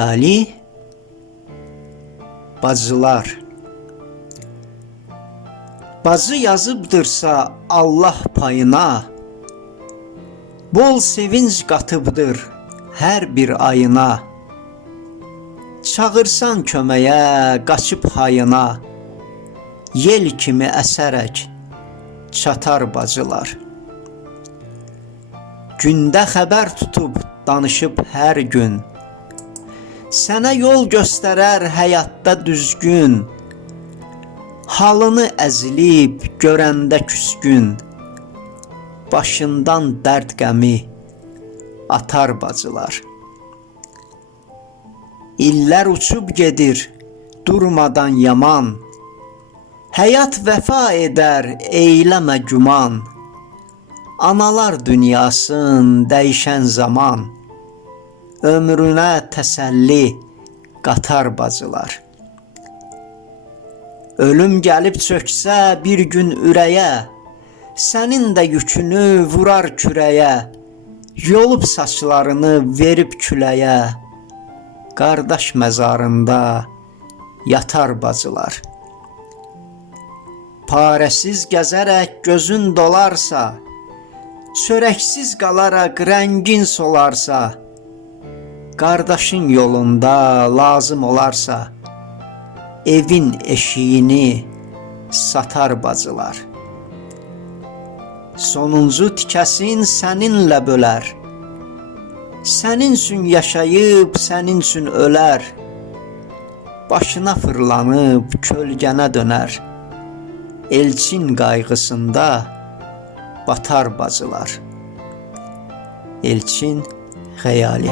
Xəyali bacılar. Bacı yazıbdırsa Allah payına, bol sevinç qatıbdır hər bir ayına. Çağırsan köməyə, qaçıb hayına, yel kimi əsərək çatar bacılar. Gündə xəbər tutub danışıb hər gün, sənə yol göstərər həyatda düzgün. Halını əzilib görəndə küsgün, başından dərd qəmi atar bacılar. İllər uçub gedir durmadan yaman, həyat vəfa edər eyləmə güman. Analar dünyasın dəyişən zaman, ömrünə təsəlli qatar bacılar. Ölüm gəlib çöksə bir gün ürəyə, sənin də yükünü vurar kürəyə. Yolub saçlarını verib küləyə, qardaş məzarında yatar bacılar. Parəsiz gəzərək gözün dolarsa, çörəksiz qalaraq rəngin solarsa, qardaşın yolunda lazım olarsa, evin eşiyini satar bacılar. Sonuncu tikəsin səninlə bölər, sənin üçün yaşayıb sənin üçün ölər. Başına fırlanıb kölgənə dönər, elçin qayğısında batar bacılar. Elçin Xəyali.